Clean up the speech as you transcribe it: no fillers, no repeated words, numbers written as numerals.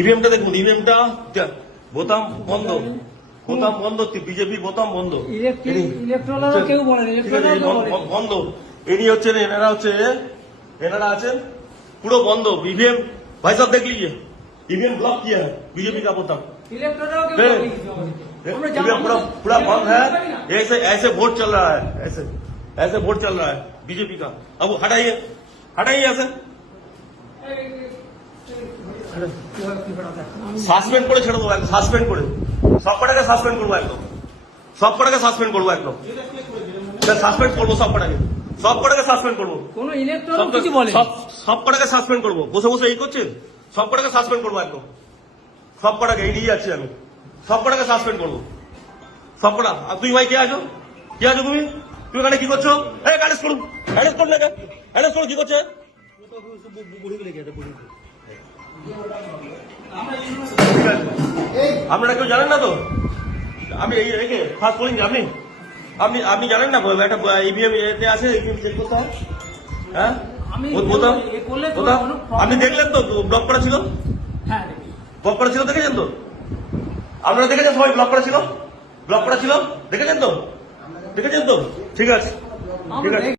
ইভিএমটা দেখুন, ইভিএমটা বোতাম বন্ধ, বোতাম বন্ধ, বিজেপির বোতাম বন্ধ, কেউ বলেন বন্ধ। ইনি হচ্ছেন, এনারা আছেন পুরো বন্ধ ইভিএম। भाई साहब देख लीजिए ईवीएम ब्लॉक किया है बीजेपी का बोतम, ईवीएम पूरा बंद है। ऐसे ऐसे वोट चल रहा है, ऐसे ऐसे वोट चल रहा है बीजेपी का। अब हटाइए, हटाइए ऐसे সাসপেন্ড করে ছেড়ে দেবো, একদম সাসপেন্ড করে সব কটাকে সাসপেন্ড করবো, একদম সব কটাকে সাসপেন্ড করবো, একদম সাসপেন্ড করবো, সব কটাকে সাসপেন্ড করবো, কোন ইলেকট্রন কিছু বলে সব কটাকে সাসপেন্ড করবো। বসে বসে এই করছেন, সব কটাকে সাসপেন্ড করবো, একদম সব কটাকে এই নিয়ে যাচ্ছি আমি, সব কটাকে সাসপেন্ড করবো, সব কটা। আর তুই ভাই কে আছো, কে আছো তুমি? তুমি এখানে কি করছো? এই অ্যারেস্ট করুন, অ্যারেস্ট করুন, অ্যারেস্ট করুন। কি করছে? আপনারা কেউ জানেন না তো? আমি এই রেখে ফার্স্ট বলিং আপনি আপনি আপনি জানেন না একটা ইভিএম এতে আছে, ইভিএম চেক করতে হয়। হ্যাঁ আপনি দেখলেন তো ব্লক করা ছিল, ব্লক করা ছিল, দেখেছেন তো? আপনারা দেখেছেন সবাই ব্লক করা ছিল, ব্লক করা ছিল, দেখেছেন তো? দেখেছেন তো? ঠিক আছে, ঠিক আছে।